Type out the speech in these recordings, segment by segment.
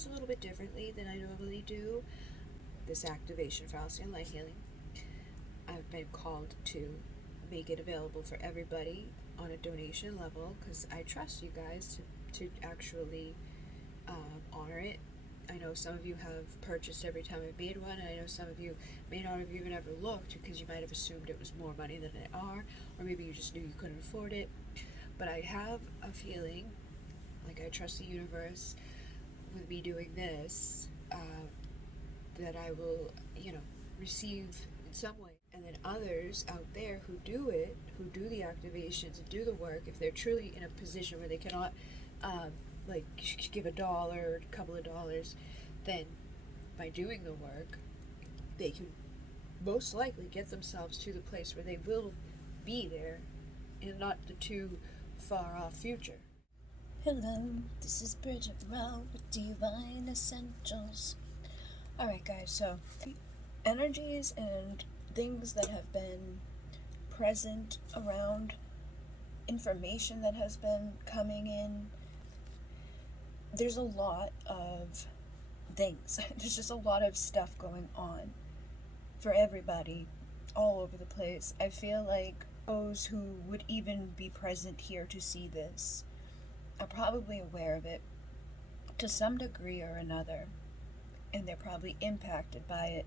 this a little bit differently than I normally do. This activation for Alcyone light healing, I've been called to make it available for everybody on a donation level because I trust you guys to actually honor it. I know some of you have purchased every time I made one, and I know some of you may not have even ever looked because you might have assumed it was more money than it are, or maybe you just knew you couldn't afford it. But I have a feeling, like I trust the universe with me doing this, that I will, receive in some way. And then others out there who do it, who do the activations and do the work, if they're truly in a position where they cannot give $1 or a couple of dollars, then by doing the work, they can most likely get themselves to the place where they will be there in not the too far off future. Hello, this is Bridget with Divine Essentials. Alright guys, so energies and things that have been present around, information that has been coming in, there's a lot of things. There's just a lot of stuff going on for everybody all over the place. I feel like those who would even be present here to see this are probably aware of it to some degree or another, and they're probably impacted by it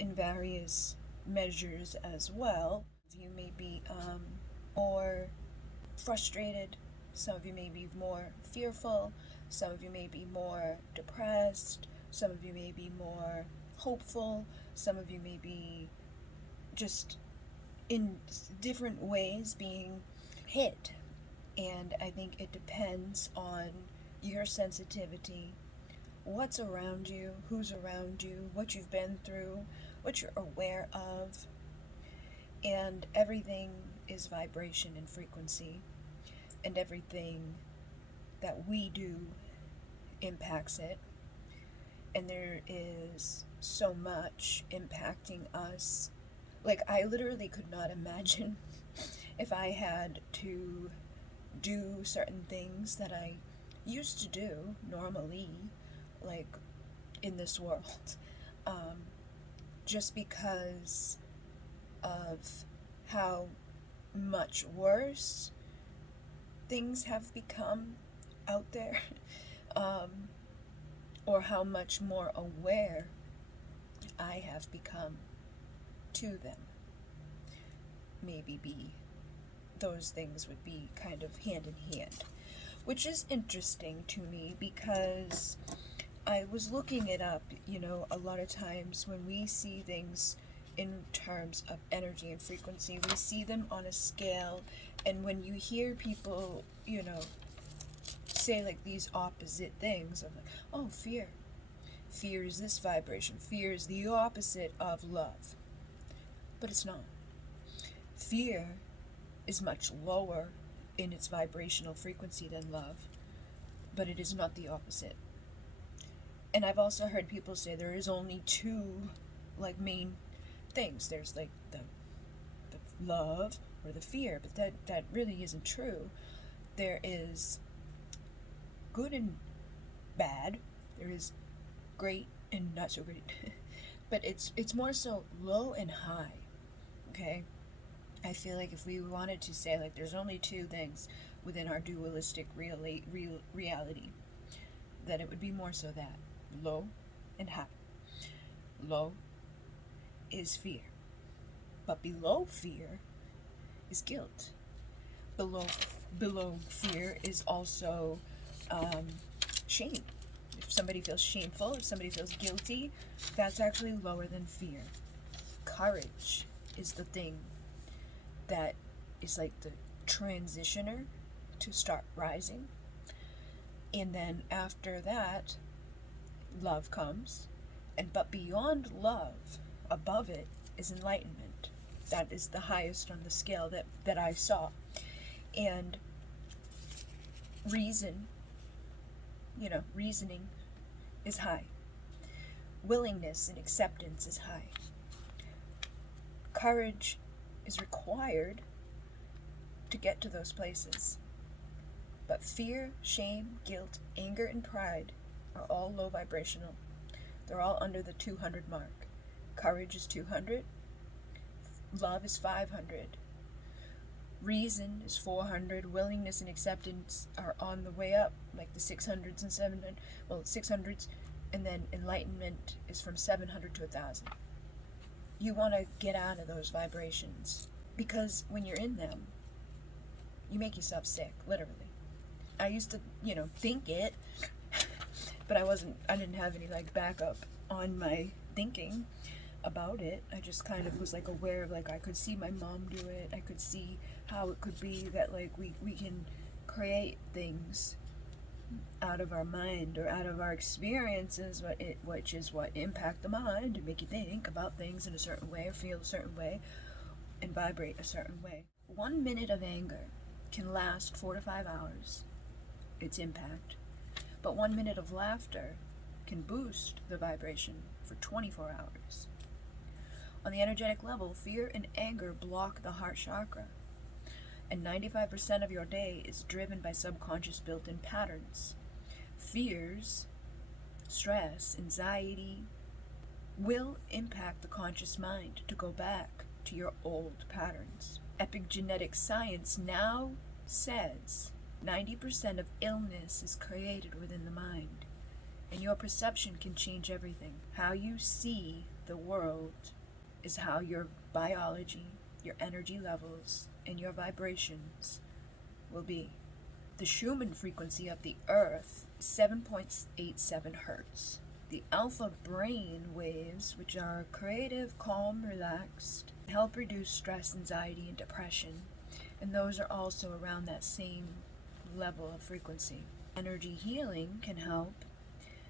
in various measures as well. You may be more frustrated, some of you may be more fearful, some of you may be more depressed, some of you may be more hopeful, some of you may be just in different ways being hit. And I think it depends on your sensitivity, what's around you, who's around you, what you've been through, what you're aware of. And everything is vibration and frequency, and everything that we do impacts it. And there is so much impacting us. Like, I literally could not imagine if I had to do certain things that I used to do normally, like in this world, just because of how much worse things have become out there, or how much more aware I have become to them. Maybe those things would be kind of hand in hand, which is interesting to me because I was looking it up. A lot of times when we see things in terms of energy and frequency, we see them on a scale, and when you hear people, say like these opposite things of like, oh, fear is this vibration, fear is the opposite of love, but it's not. Fear is much lower in its vibrational frequency than love, but it is not the opposite. And I've also heard people say there is only two main things. There's the love or the fear, but that really isn't true. There is good and bad. There is great and not so great. But it's more so low and high. Okay? I feel like if we wanted to say there's only two things within our dualistic reality, that it would be more so that low and high. Low is fear, but below fear is guilt. Below fear is also shame. If somebody feels shameful, if somebody feels guilty, that's actually lower than fear. Courage is the thing that is like the transitioner to start rising. And then after that, love comes. But beyond love, above it, is enlightenment. That is the highest on the scale that I saw. And reasoning is high. Willingness and acceptance is high. Courage is required to get to those places. But fear, shame, guilt, anger, and pride are all low vibrational. They're all under the 200 mark. Courage is 200. Love is 500. Reason is 400. Willingness and acceptance are on the way up, like the 600s and 700. Well, 600s, and then enlightenment is from 700 to 1,000. You want to get out of those vibrations, because when you're in them, you make yourself sick, literally. I used to, think it, but I didn't have any backup on my thinking about it. I just kind of was aware of I could see my mom do it. I could see how it could be that we can create things out of our mind or out of our experiences, which is what impact the mind and make you think about things in a certain way or feel a certain way and vibrate a certain way. 1 minute of anger can last 4 to 5 hours, its impact, but 1 minute of laughter can boost the vibration for 24 hours. On the energetic level, fear and anger block the heart chakra, and 95% of your day is driven by subconscious built-in patterns. Fears, stress, anxiety will impact the conscious mind to go back to your old patterns. Epigenetic science now says 90% of illness is created within the mind, and your perception can change everything. How you see the world is how your biology, your energy levels, and your vibrations will be. The Schumann frequency of the Earth is 7.87 hertz. The alpha brain waves, which are creative, calm, relaxed, help reduce stress, anxiety, and depression, and those are also around that same level of frequency. Energy healing can help,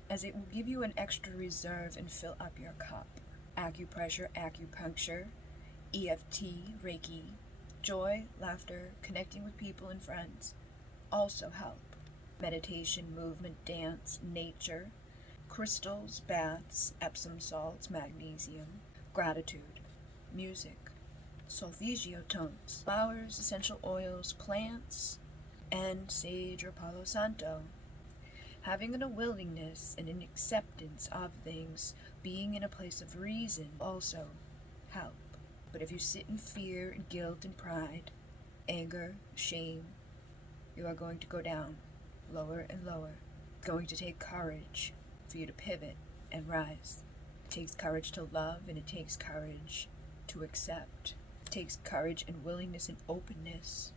as it will give you an extra reserve and fill up your cup. Acupressure, acupuncture, EFT, Reiki, joy, laughter, connecting with people and friends also help. Meditation, movement, dance, nature, crystals, baths, Epsom salts, magnesium, gratitude, music, solfeggio tones, flowers, essential oils, plants, and sage or Palo Santo. Having a willingness and an acceptance of things, being in a place of reason also help. But if you sit in fear and guilt and pride, anger, shame, you are going to go down, lower and lower. It's going to take courage for you to pivot and rise. It takes courage to love, and it takes courage to accept. It takes courage and willingness and openness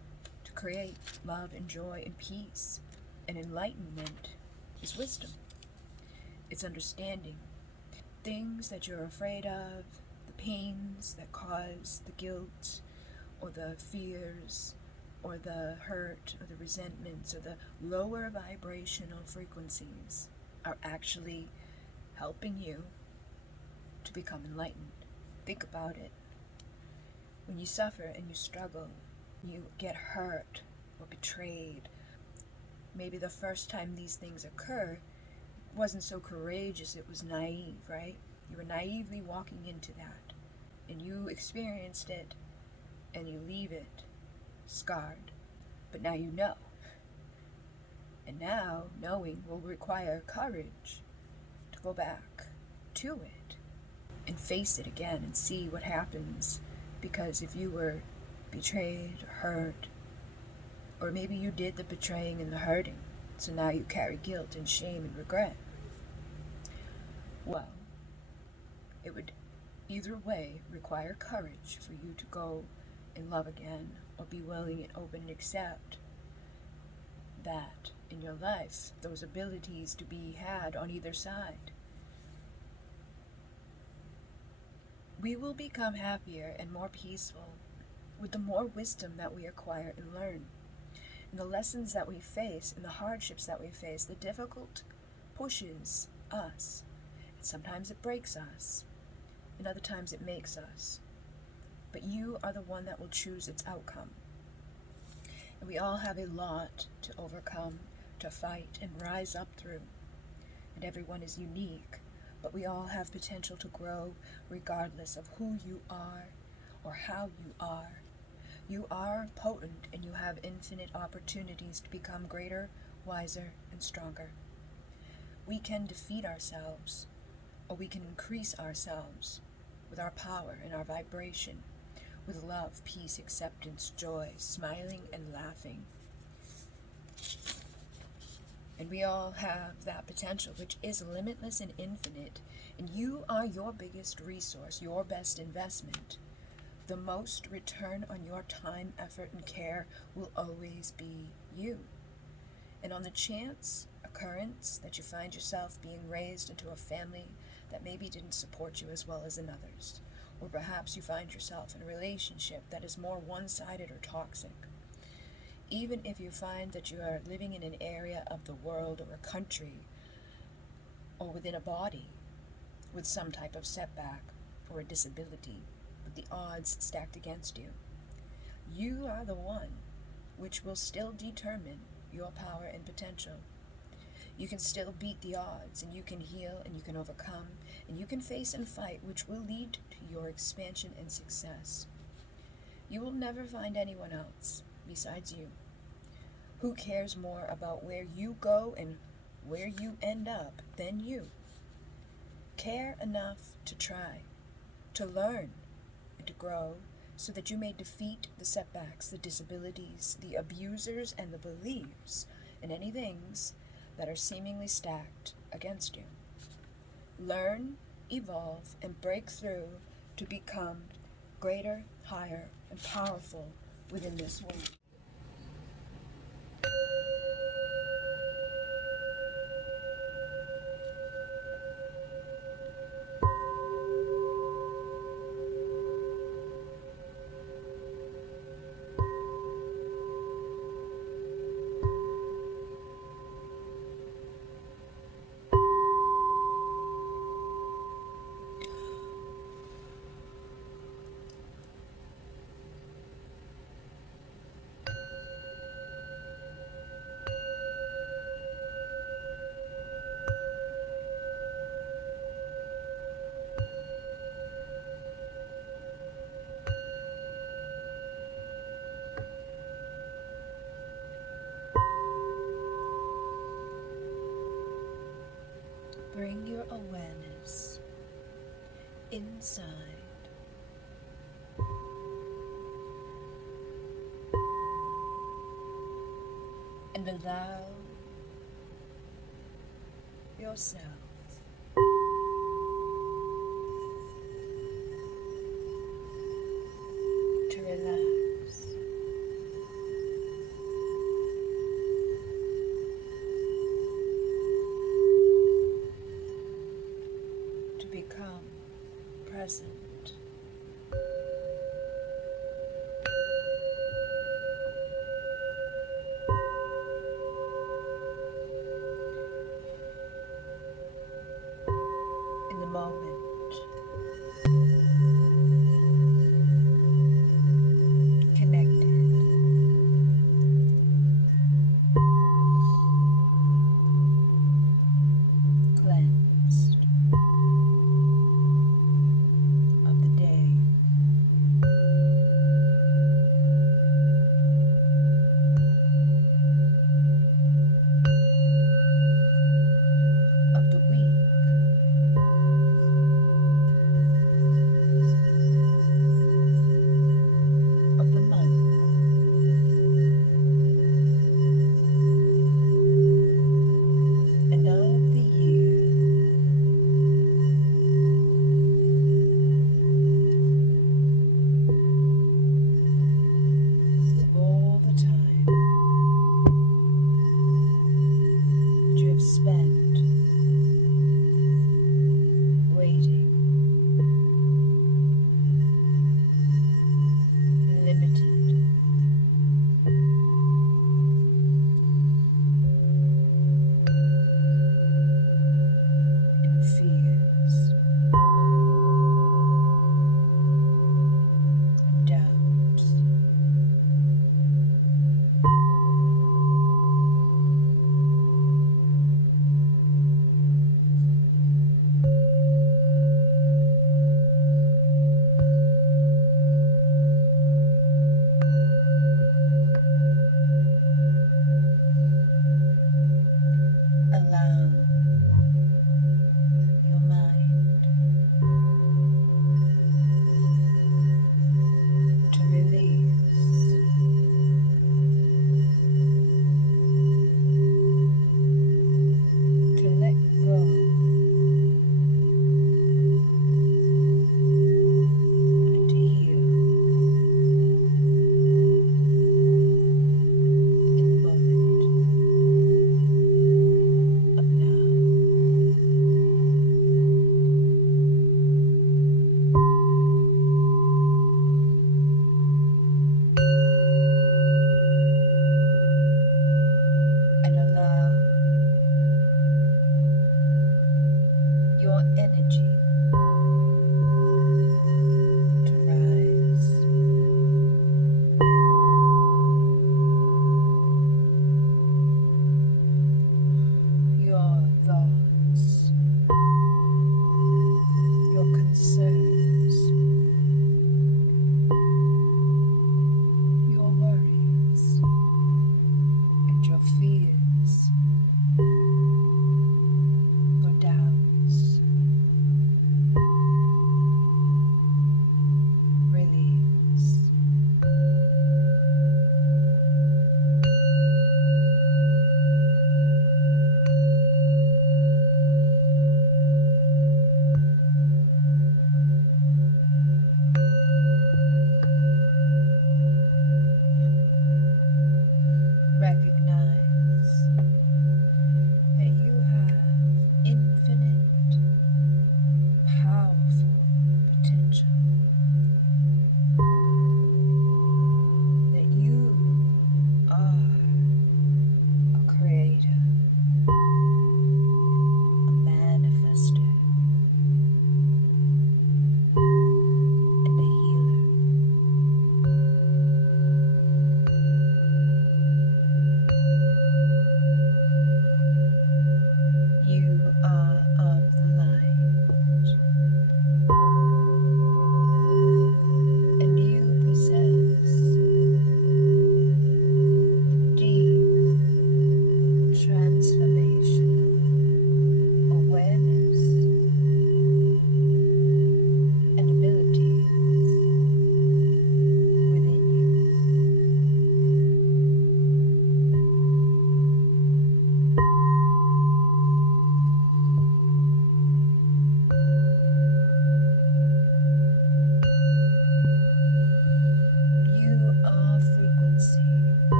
to create love and joy and peace. And enlightenment is wisdom. It's understanding things that you're afraid of, the pains that cause the guilt or the fears or the hurt or the resentments or the lower vibrational frequencies are actually helping you to become enlightened. Think about it. When you suffer and you struggle, you get hurt or betrayed, maybe the first time these things occur wasn't so courageous, it was naive, right? You were naively walking into that, and you experienced it, and you leave it scarred. But now you know. And now, knowing will require courage to go back to it and face it again and see what happens. Because if you were betrayed, hurt, or maybe you did the betraying and the hurting, so now you carry guilt and shame and regret, well, it would either way require courage for you to go and love again, or be willing and open and accept that in your life, those abilities to be had on either side. We will become happier and more peaceful with the more wisdom that we acquire and learn. And the lessons that we face and the hardships that we face, the difficult pushes us. And sometimes it breaks us, and other times it makes us. But you are the one that will choose its outcome. And we all have a lot to overcome, to fight, and rise up through. And everyone is unique, but we all have potential to grow regardless of who you are or how you are. You are potent, and you have infinite opportunities to become greater, wiser, and stronger. we can defeat ourselves, or we can increase ourselves with our power and our vibration, with love, peace, acceptance, joy, smiling and laughing. And we all have that potential, which is limitless and infinite. And you are your biggest resource, your best investment. The most return on your time, effort, and care will always be you. And on the chance occurrence that you find yourself being raised into a family that maybe didn't support you as well as another's, or perhaps you find yourself in a relationship that is more one-sided or toxic, even if you find that you are living in an area of the world or a country or within a body with some type of setback or a disability, with the odds stacked against you, you are the one which will still determine your power and potential. You can still beat the odds, and you can heal, and you can overcome, and you can face and fight, which will lead to your expansion and success. You will never find anyone else besides you who cares more about where you go and where you end up than you. Care enough to try, to learn, and to grow, so that you may defeat the setbacks, the disabilities, the abusers, and the beliefs, and any things that are seemingly stacked against you. Learn, evolve, and break through to become greater, higher, and powerful within this world. Bring your awareness inside and allow yourself to relax. Become present. In the moment. Connected. Cleansed.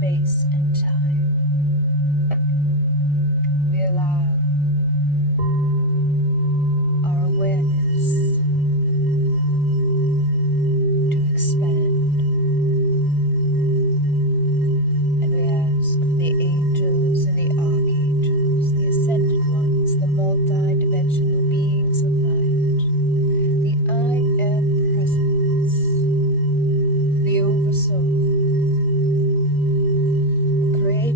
space and time. We allow our awareness to expand, and we ask for the angels and the archangels, the ascended ones, the multi-dimensional beings of light, the I Am Presence, the Oversoul, the Creator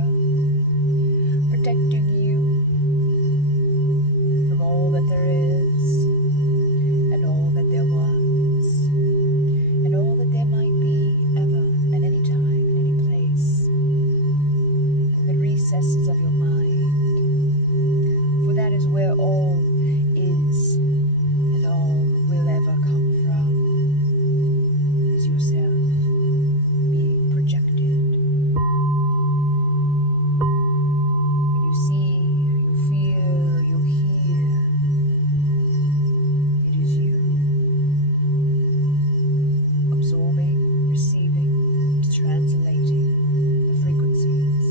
aura, protecting you from all that there is, and all that there was, and all that there might be ever, at any time, in any place, in the recesses of your mind, for that is where all is, and all will ever come from, is yourself being projected. When you see, you feel, you hear, it is you absorbing, receiving, translating the frequencies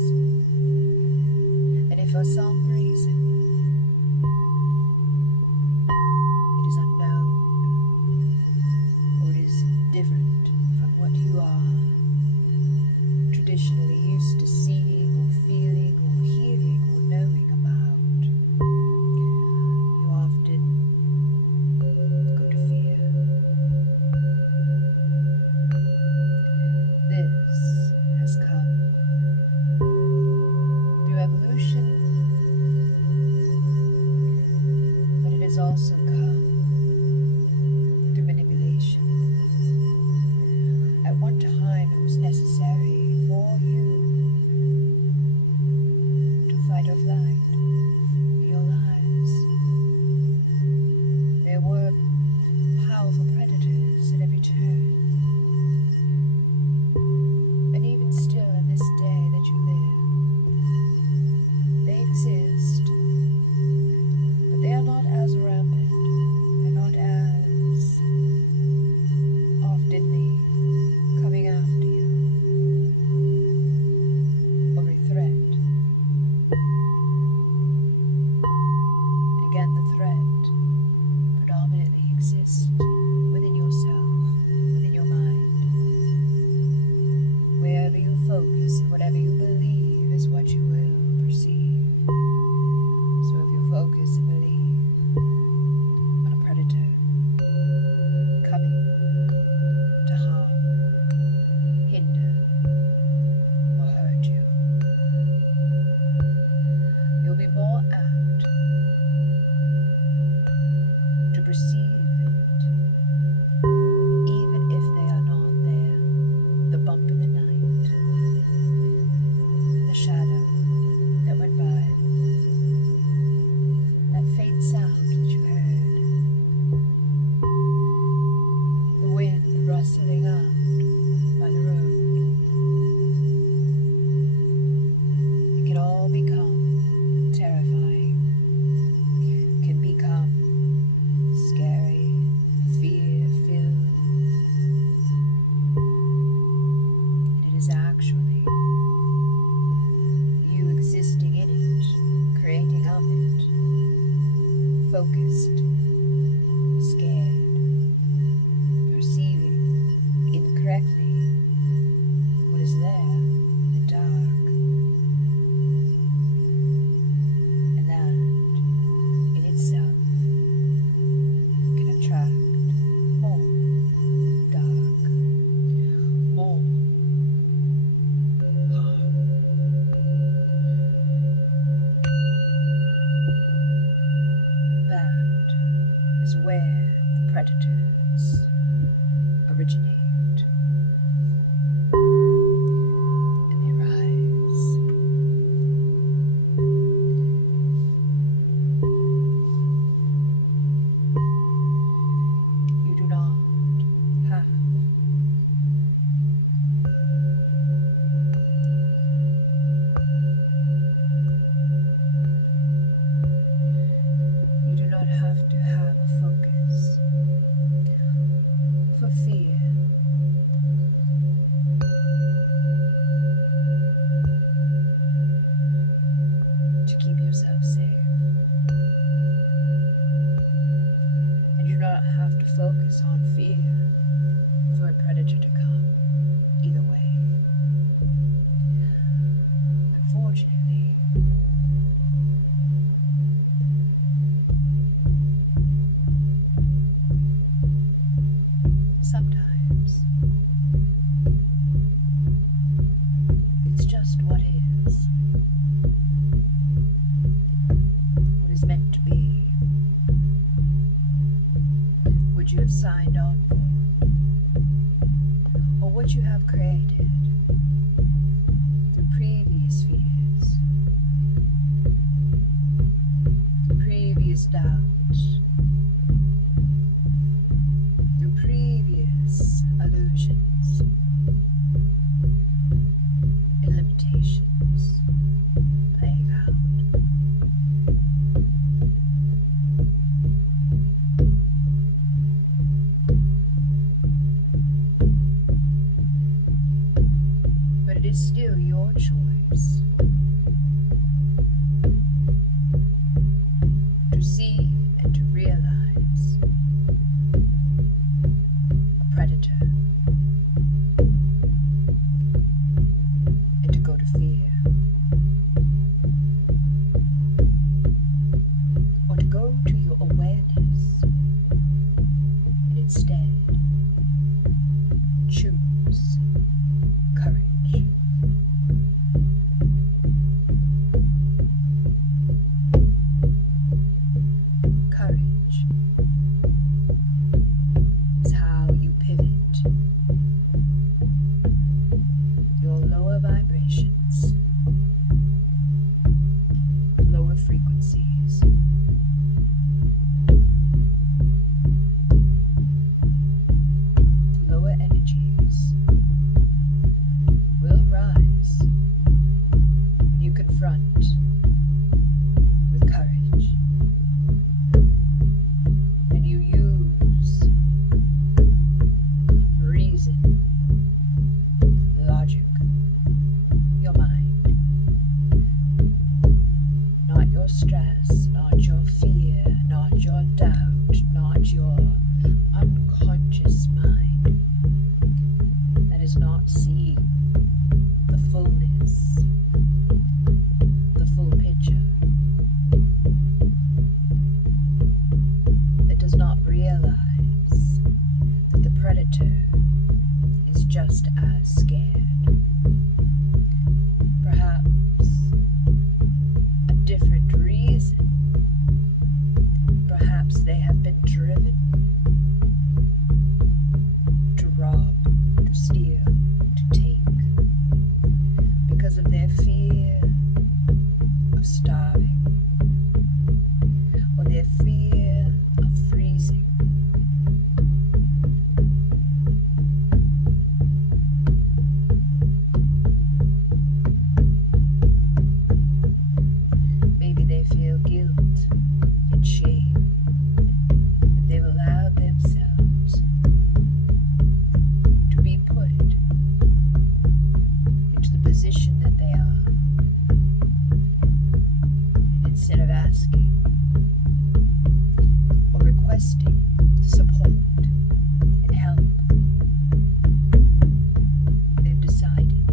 signed on for, or what you have created through previous fears, through previous doubts, through previous illusions and limitations playing out. But it is still your choice to see and to realize a predator and to go to fear, or to go to your awareness and instead choose courage. Courage is how you pivot your lower vibrations, lower frequencies, lower energies will rise when you confront with courage, and you use reason, logic, your mind, not your stress, not your fear, not your doubt, not your unconscious mind that is not seeing the fullness, the full picture, that does not realize that the predator is just as scared. Perhaps a different reason. Perhaps they have been driven to rob, to steal, to take, because of their fear of starving, or their fear of freezing. Maybe they feel guilt and shame that they've allowed themselves to be put into the position that they are, instead of asking or requesting support and help. They've decided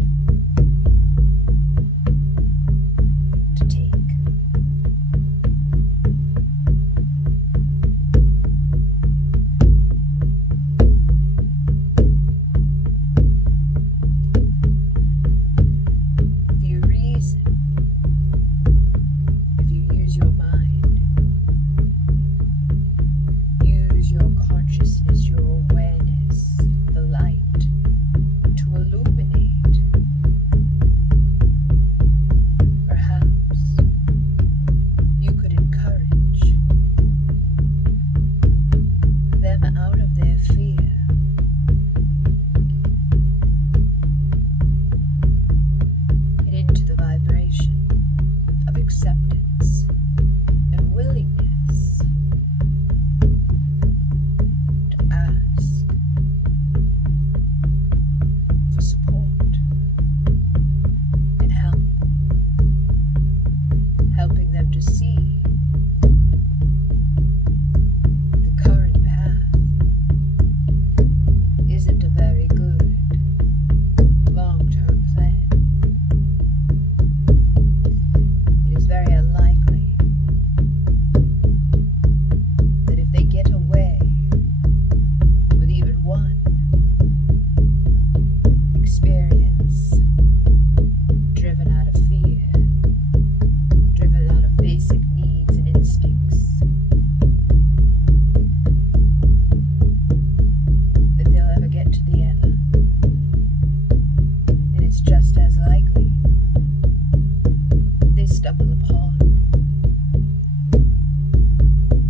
to take. If you reason, if you use your mind, use your consciousness, your awareness, the light, to illuminate, perhaps you could encourage them out of their fear and into the vibration of acceptance and willingness to ask for support and help, helping them to see the current path isn't a very good long-term plan. It is very unlikely that if they get away with even one experience driven out of fear, driven out of basic need stumble upon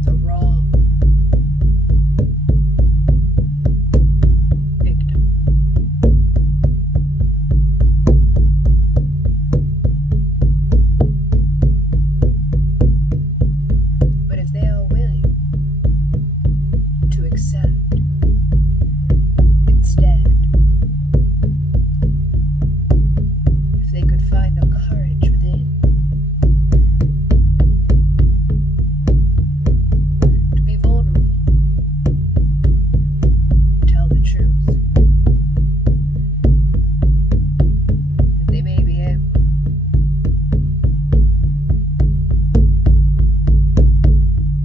the wrong victim. But if they are willing to accept instead, if they could find the courage within to be vulnerable, tell the truth, that they may be able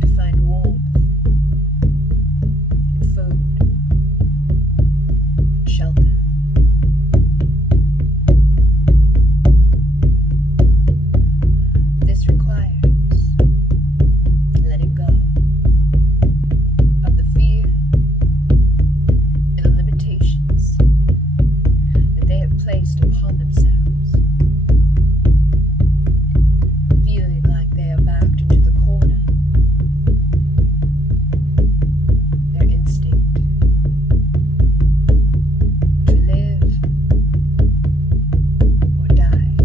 to find warmth in food and shelter. This requires letting go of the fear and the limitations that they have placed upon themselves, feeling like they are backed into the corner. Their instinct to live or die,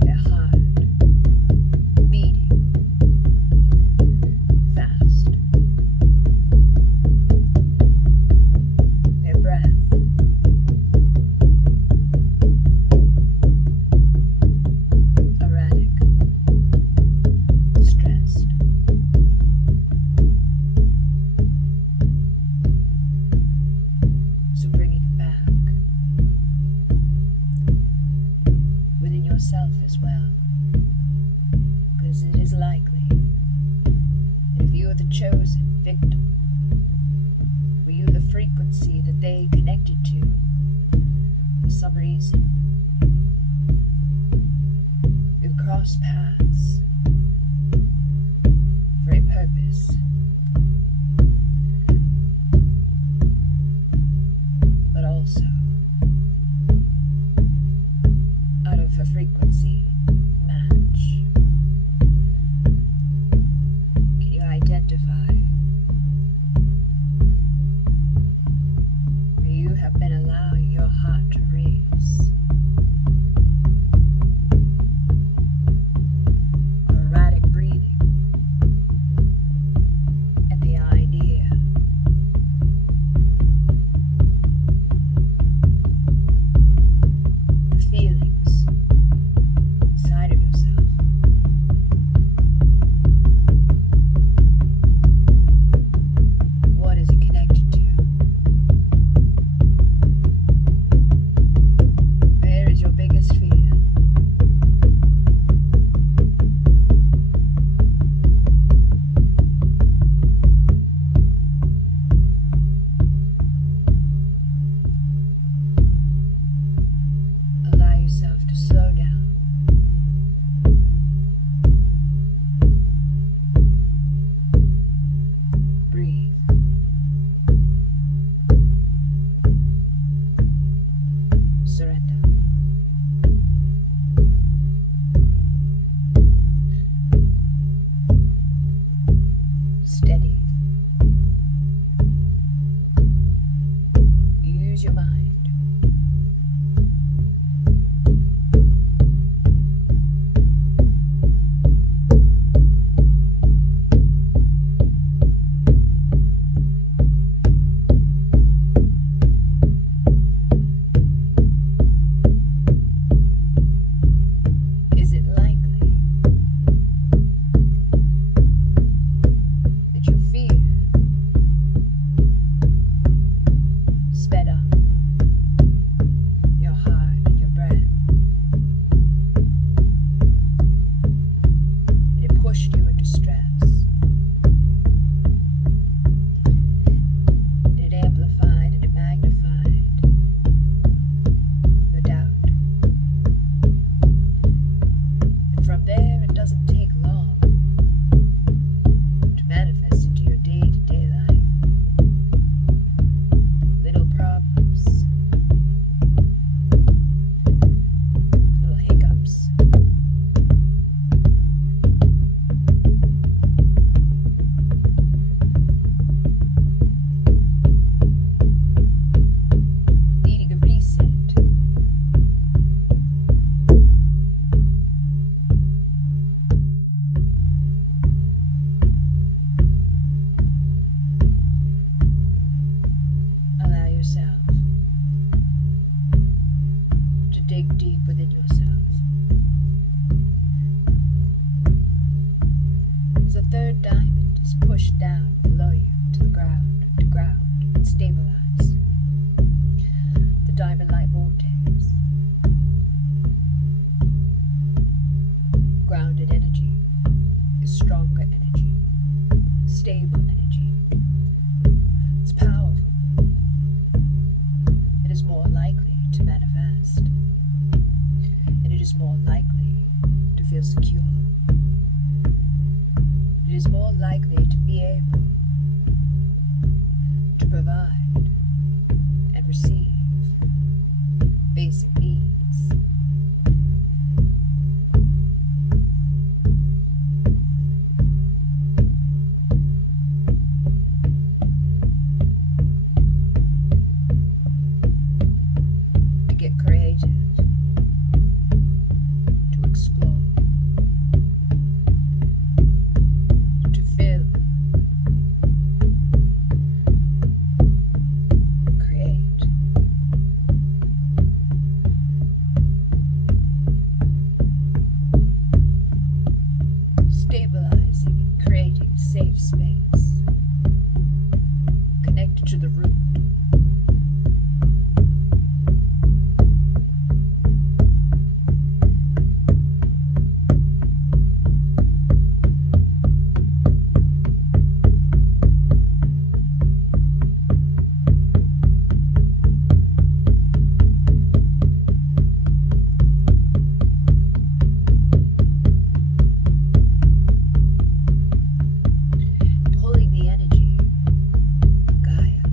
their heart beating fast, their breath erratic, stressed. So bringing it back within yourself as well, because it is likely that if you are the chosen victim, were you the frequency that they connected to for some reason, you cross paths for a purpose, but also out of a frequency match. Can you identify where you have been allowing your heart to race? Or erratic breathing at the idea the feelings inside of yourself down below you to the ground, to ground and stabilize. The diamond light vortex. Grounded energy is stronger energy, stable energy. It's powerful. It is more likely to manifest. And it is more likely to feel secure. It is more likely to be able to provide and receive basic needs. To get creative, to explore, to feel, create. Stabilizing and creating a safe space, connected to the root. Pulling the energy, Gaia,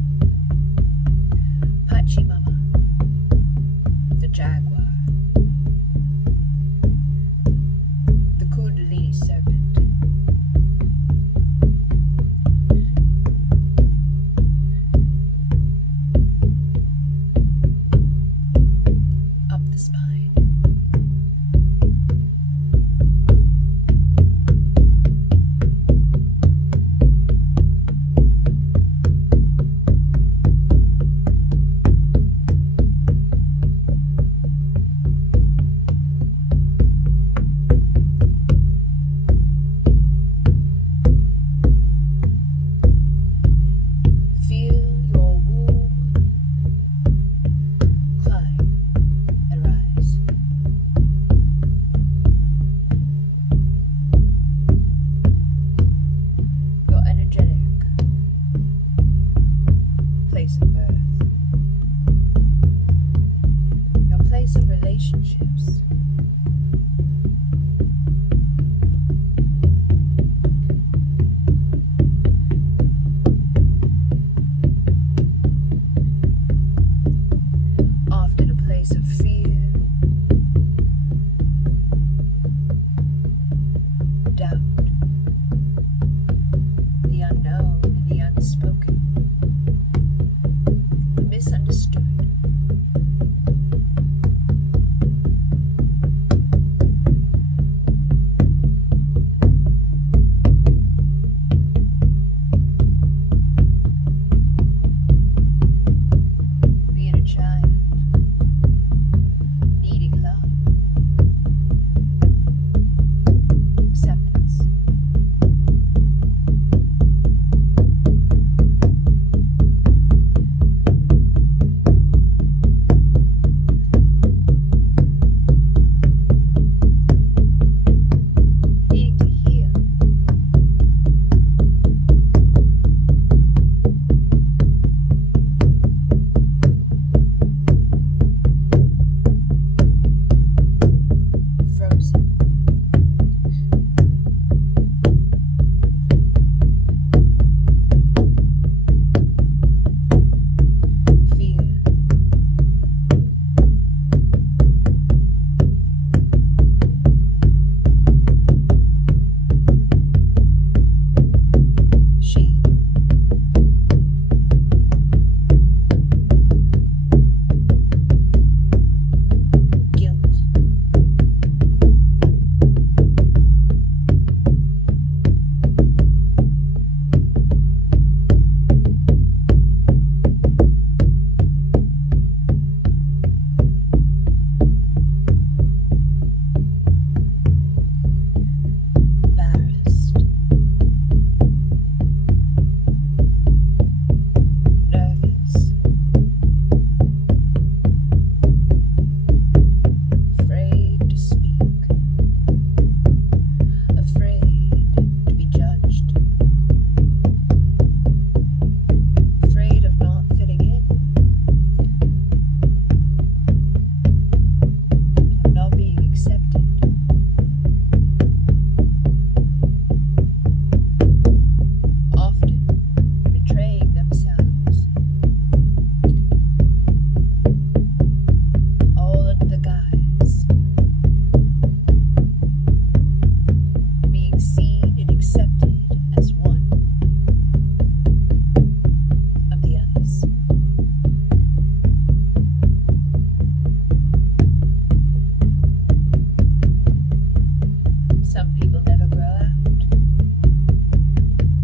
Some people never grow out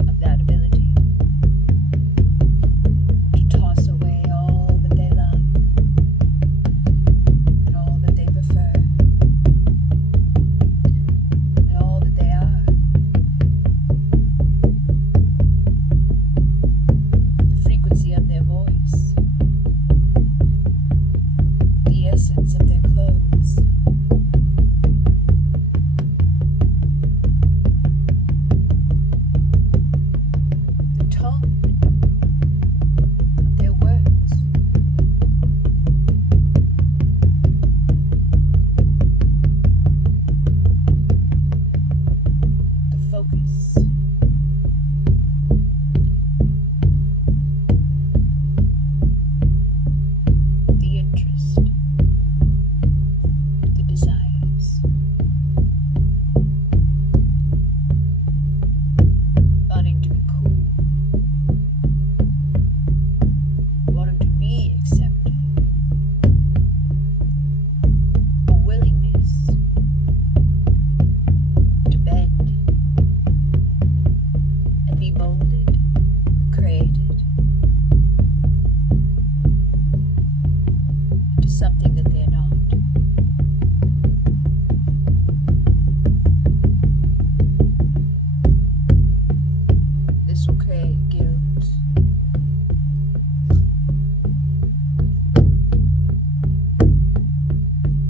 of that ability to toss away all that they love and all that they prefer and all that they are. The frequency of their voice, the essence of their clothes, the tone of their words, the focus, the interest, the desires, wanting to be cool, wanting to be accepted, a willingness to bend and be molded, created into something that they're not. This will create guilt.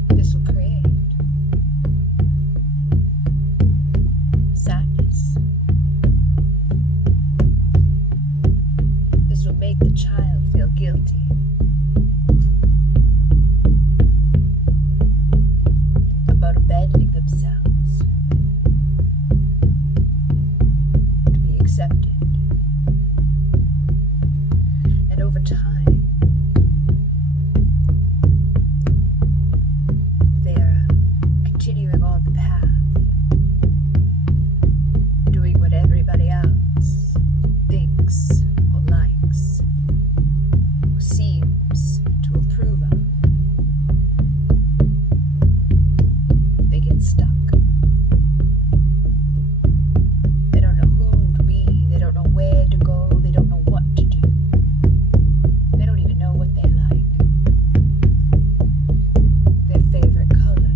This will create sadness. This will make the child feel guilty about abandoning themselves to be accepted. And over time, they are continuing on the path, doing what everybody else thinks or likes or seems to approve of. They get stuck. They don't know who to be, they don't know where to go, they don't know what to do. They don't even know what they like. Their favorite color,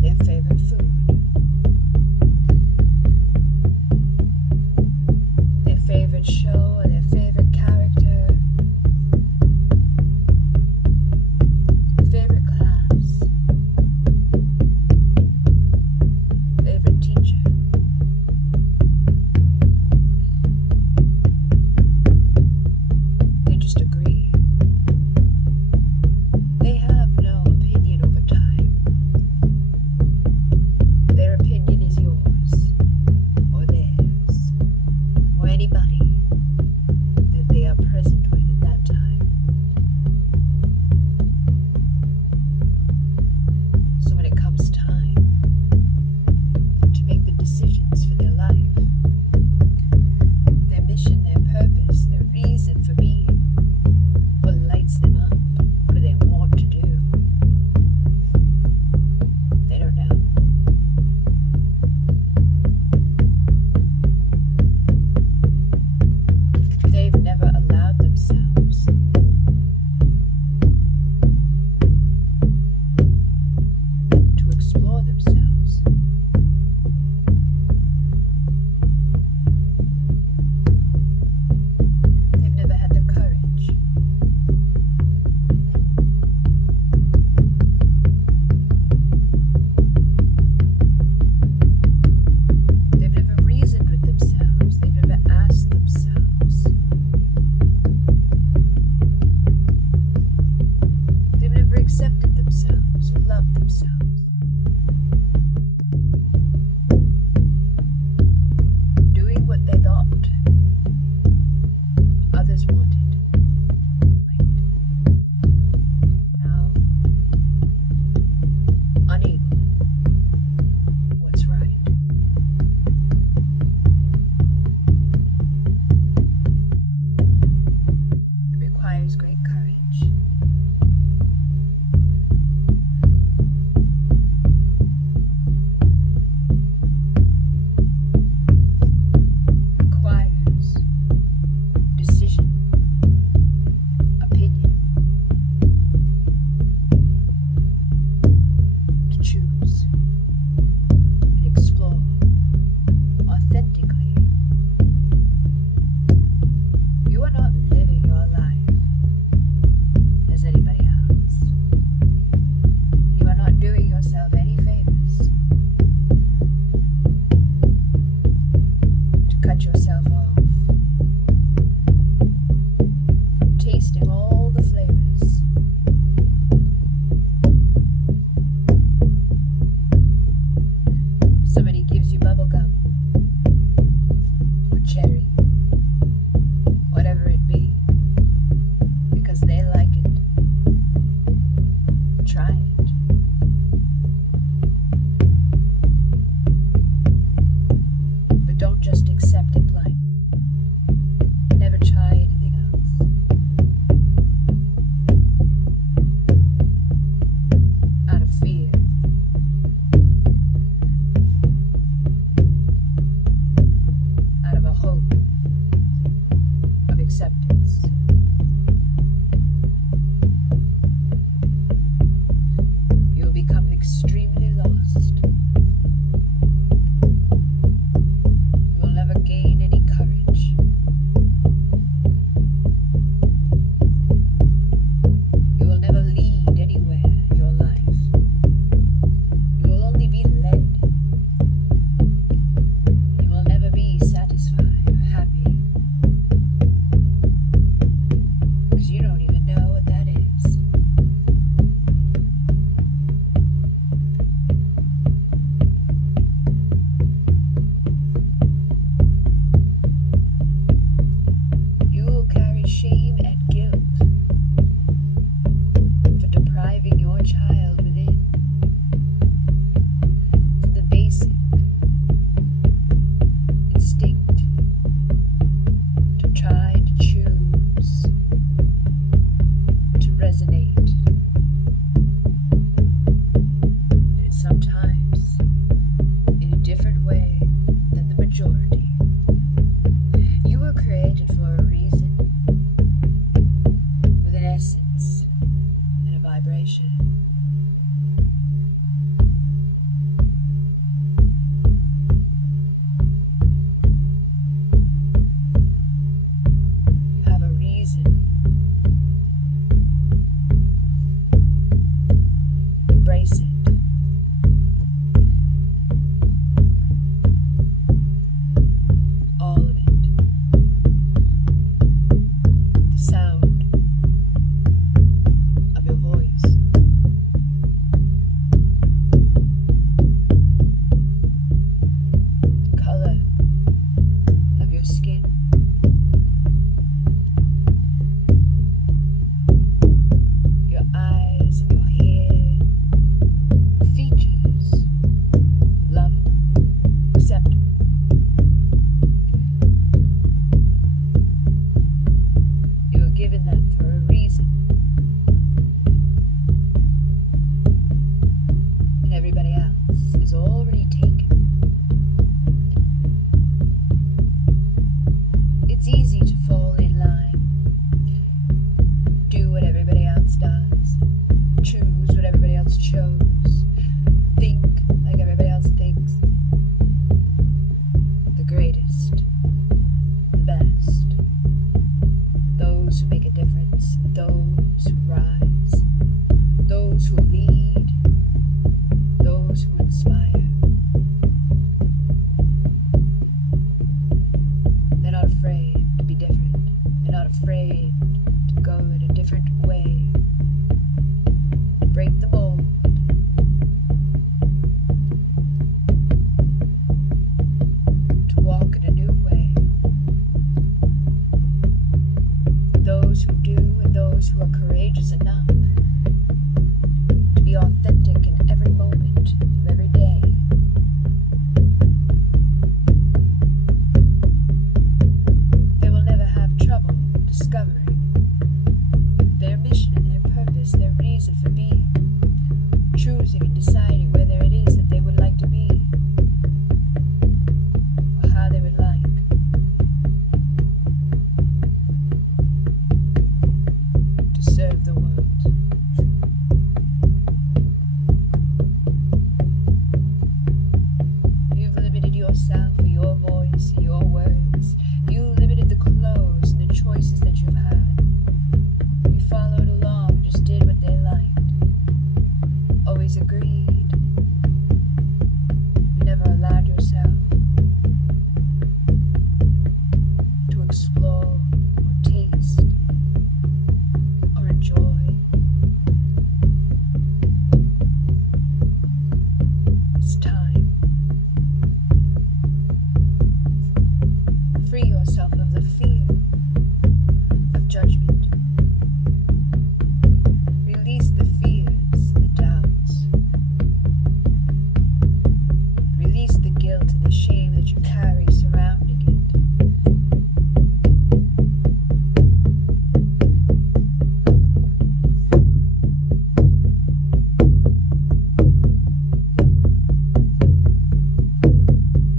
their favorite food, their favorite show or their favorite character, favorite class, favorite teacher. They just agree. They have no opinion over time. Their opinion is yours, or theirs, or anybody that they are present with at that time. So when it comes time to make the decisions for their life, their mission, their purpose, their reason for being, what lights them up, what do they want to do, they don't know. They've never allowed themselves to explore themselves. They've never had the courage they've never reasoned with themselves. They've never asked themselves. They've never accepted themselves or loved themselves. Doing what they thought others wanted. Now, unable. What's right? It requires great courage. choose and explore authentically. You are not living your life as anybody else. You are not doing yourself any favors to cut yourself off from tasting all the flavors. Somebody gives you bubblegum or cherry, whatever it be, because they like it. Try it. But don't just accept it blindly. Never try anything else. Out of fear. Out of a hope of acceptance. You will become extremely lost. You will never gain any courage. You will never lead anywhere in your life. You will only be led. You will never be satisfied or happy. Because you don't even know what that is. You will carry shame and guilt for depriving your child within from the basic instinct to try to choose, to resonate. And it's sometimes in a different way than the majority. You were created for a reason, with an essence and a vibration. You have a reason. Embrace it. All of it. The sound of your voice. The color of your skin. Your eyes and your hair. Features. Love. Accept. You were given them for a reason. And everybody else is already taken. It's easy to fall in line. Do what everybody else does. Choose what everybody else chose. Think like everybody else thinks. The greatest. The best. Those who make a difference. Those who rise. Those who lead. Those who inspire. They're not afraid to be different. They're not afraid to go in a different way. Break the mold. To walk in a new way. Those who do and those who are courageous enough to be authentic in every moment of every day. They will never have trouble discovering their mission and their purpose, their reason for being, choosing and deciding whether it is that they would like to be, or how they would like to serve the world. voice and your words. You limited the clothes and the choices that you've had. You followed along, just did what they liked. Always agreed. You never allowed yourself to explore or taste or enjoy. It's time. Free yourself of the fear of judgment. Release the fears, the doubts. Release the guilt and the shame that you carry surrounding it.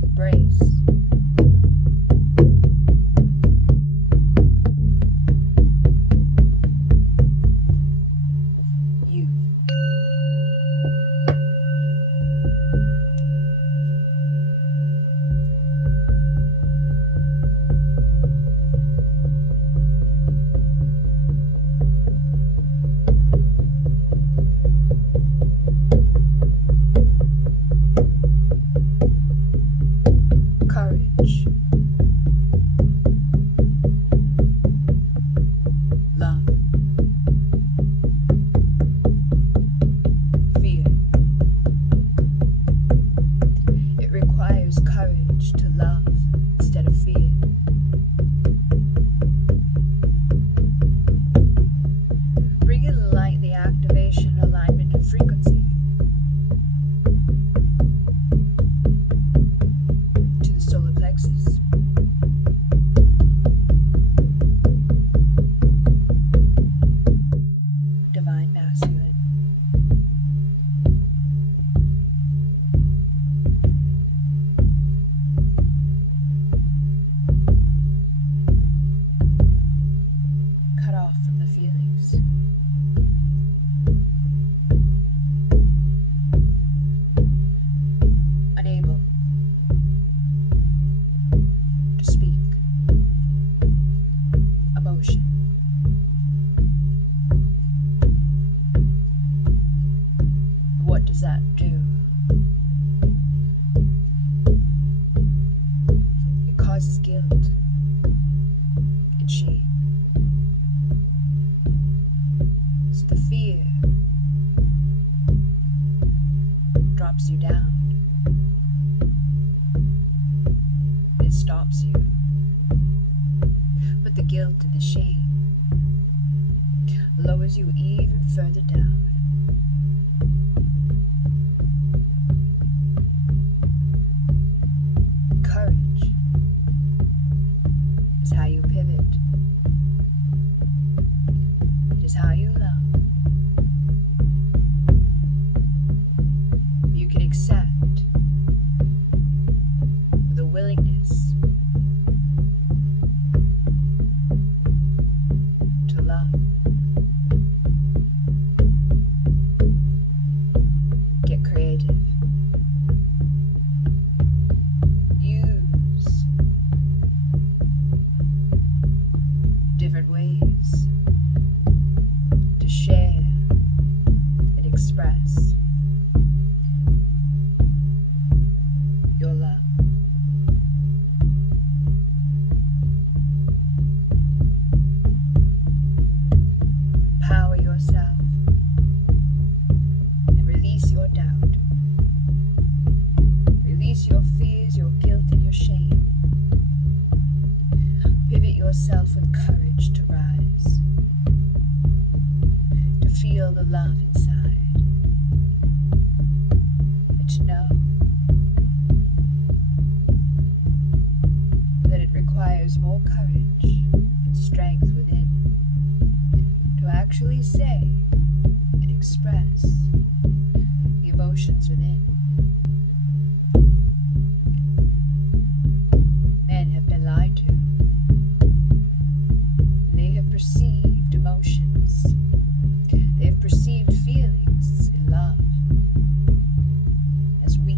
Embrace. You. Courage. Love. Fear. It requires courage to love instead of fear. Bring in light the activation, alignment, and frequency to the solar plexus. Divine masculine. Cut off from the feelings. Unable to speak. Emotion. What does that do? It causes guilt and shame. So the fear drops you down. It stops you. But the guilt and the shame lowers you even further down. Courage is how you pivot. It is how you love. You can accept with a willingness to love. Get creative. Use different ways to share and express your love. Empower yourself and release your doubt. Release your fears, your guilt, and your shame. Pivot yourself with courage to rise, to feel the love inside, and to know that it requires more courage and strength within to actually say and express the emotions within. Men have been lied to. They have perceived emotions. They have perceived feelings in love as weak.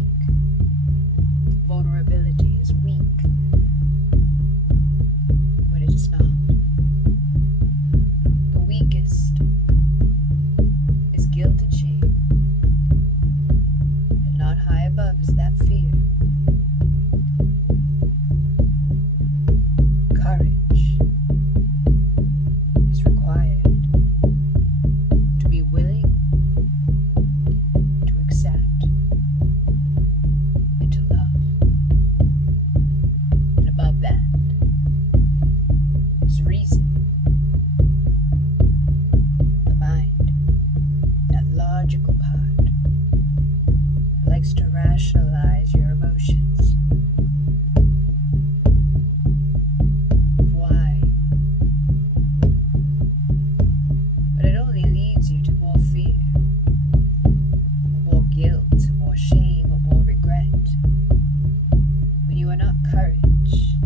Vulnerability is weak. is that fear. Courage is required to be willing to accept and to love. And above that is reason, the mind, that logical part that likes to rationalize your emotions. Why? But it only leads you to more fear, or more guilt, or more shame, or more regret. When you are not courage,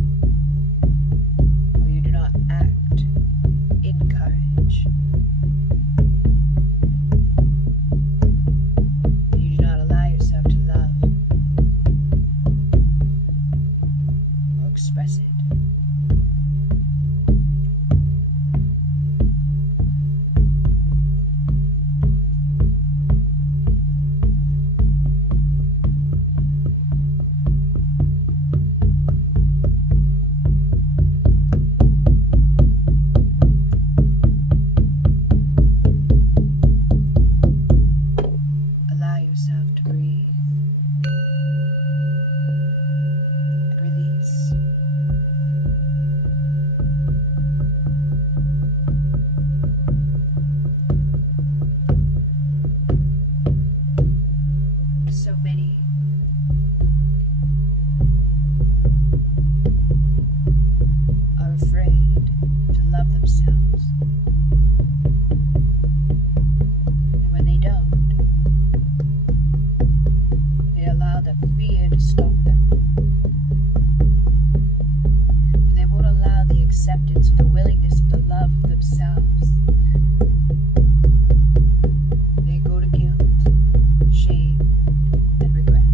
or you do not act in courage, when you do not allow yourself to love or express it. Allow yourself to breathe and release. So many are afraid to love themselves. And when they don't, they allow that fear to stop them. And they won't allow the acceptance or the willingness of the love of themselves. They go to guilt, shame, and regret.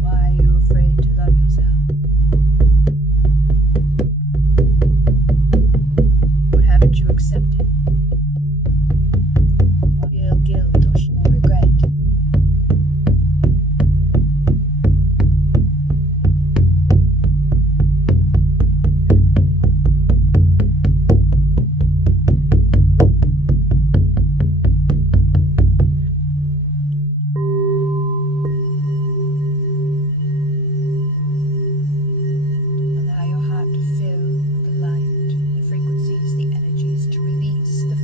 Why are you afraid to love yourself? What haven't you accepted? Feel guilt or shame or regret? Allow your heart to fill with the light, the frequencies, the energies, to release the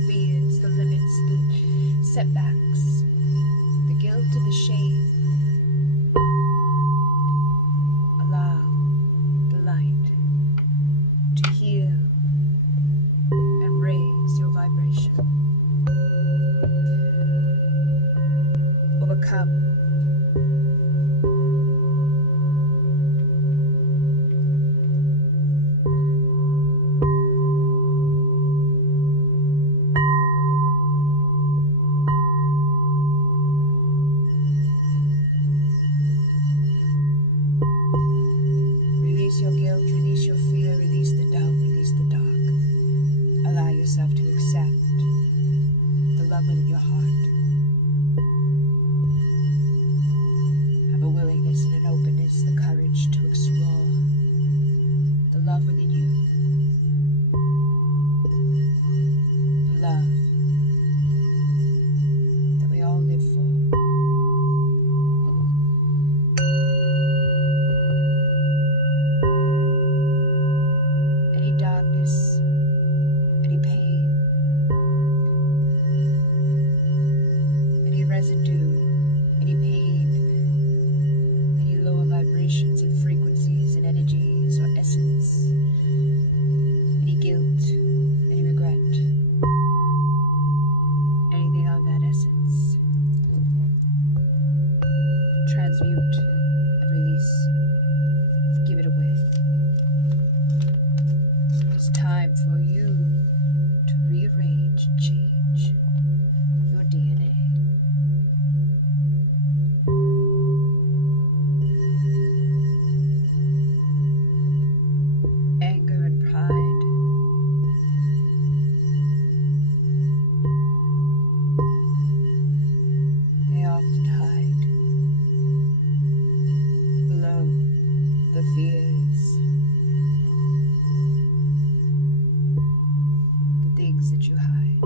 things that you hide.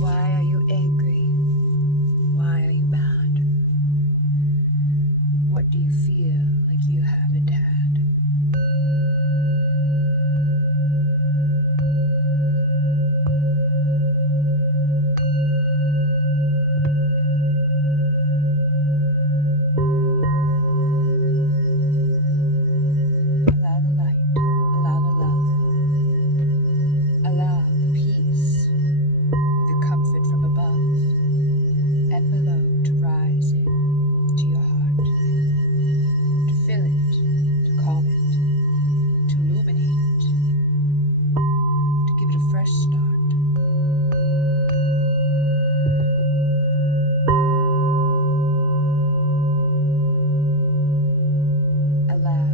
Why are you angry? Why are you mad? What do you feel like you haven't had? Allow the light, allow the love, allow the peace, the comfort from above and below to rise in to your heart, to fill it, to calm it, to illuminate, to give it a fresh start. Allow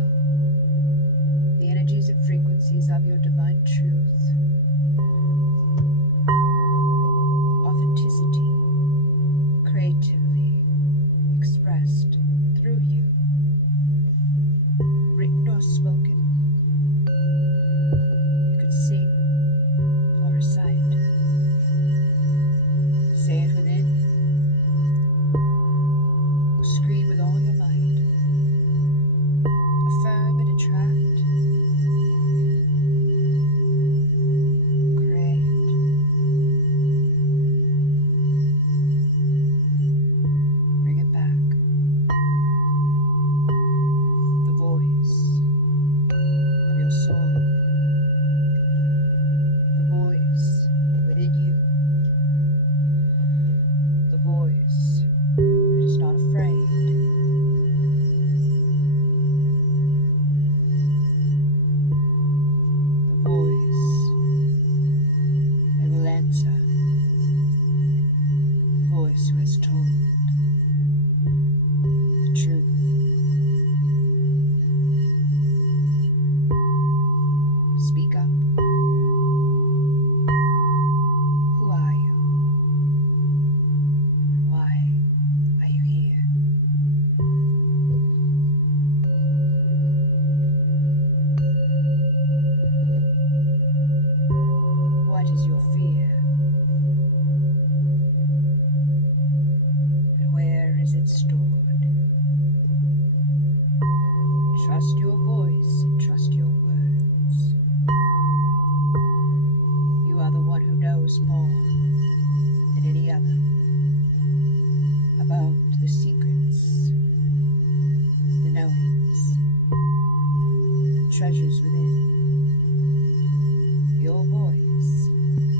the energies and frequencies of your divine truth, authenticity, creatively expressed through you, written or spoken. You could sing or recite. Say it within, or scream with all your might. Affirm and attract. Create. Bring it back. The voice of your soul. The voice within you. The voice that is not afraid. The voice that will answer. The voice who has told the truth. Speak up. Who are you? Why are you here? What is your fear? And where is it stored? Trust your voice and trust your words. You are the one who knows more than any other about the secrets, the knowings, the treasures within. Your voice,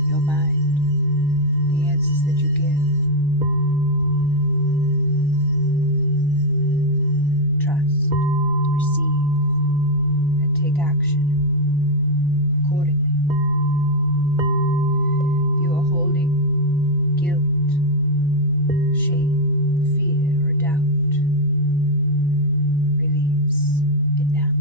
your mind, the answers that you give. Trust, receive, and take action accordingly. If you are holding guilt, shame, fear, or doubt, release it now.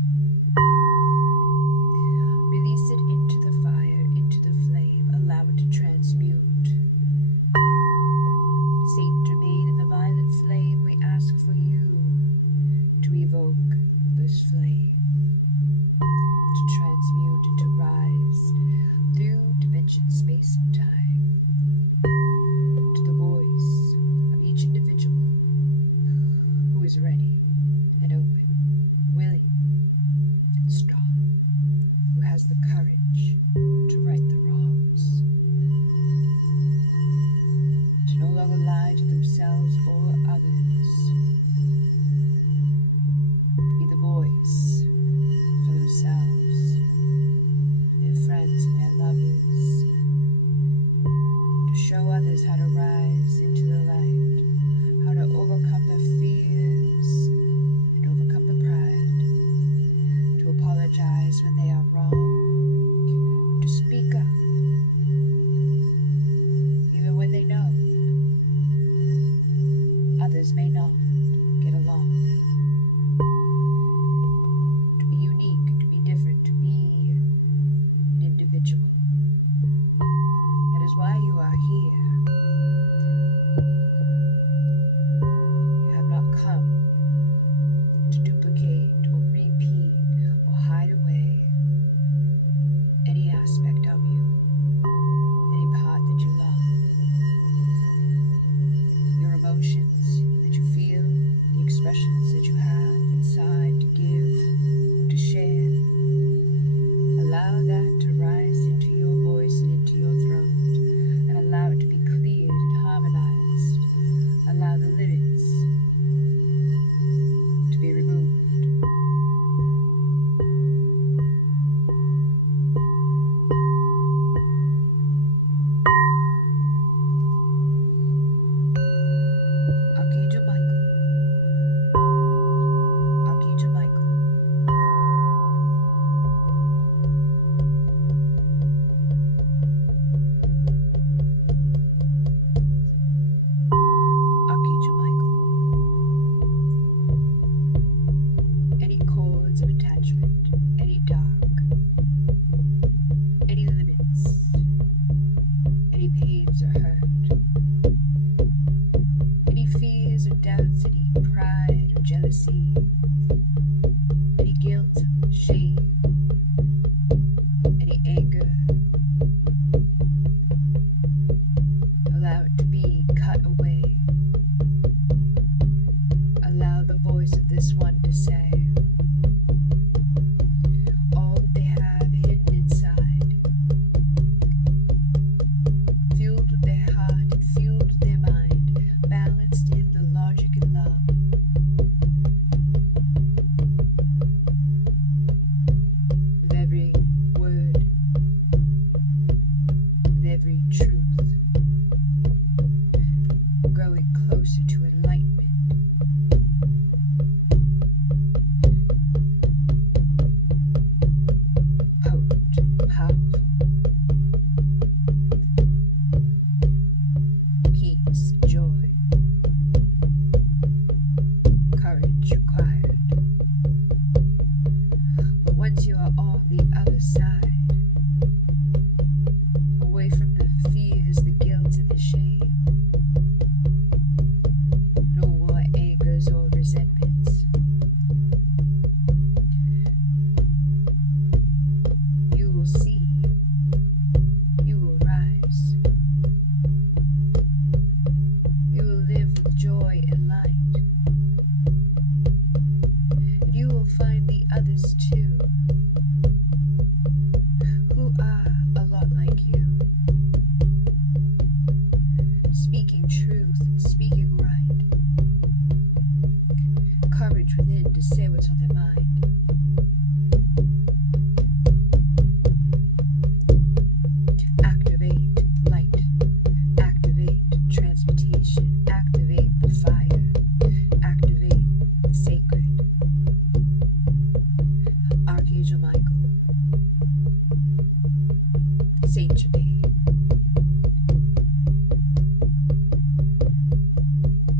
Once you are on the other side, away from the fears, the guilt, and the shame, no more angers or resentments. You will see, you will rise, you will live with joy and light, and you will find the others too, who are a lot like you, speaking truth, speaking right, courage within to say what's on their mind. Activate light, activate transmutation, activate the fire, activate the sacred. Archangel Michael, Saint Germain,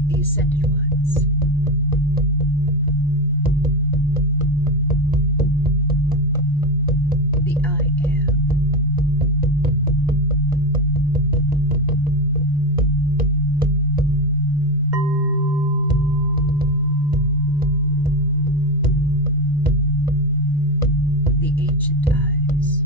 the Ascended Ones, the I Am, the Ancient Eyes,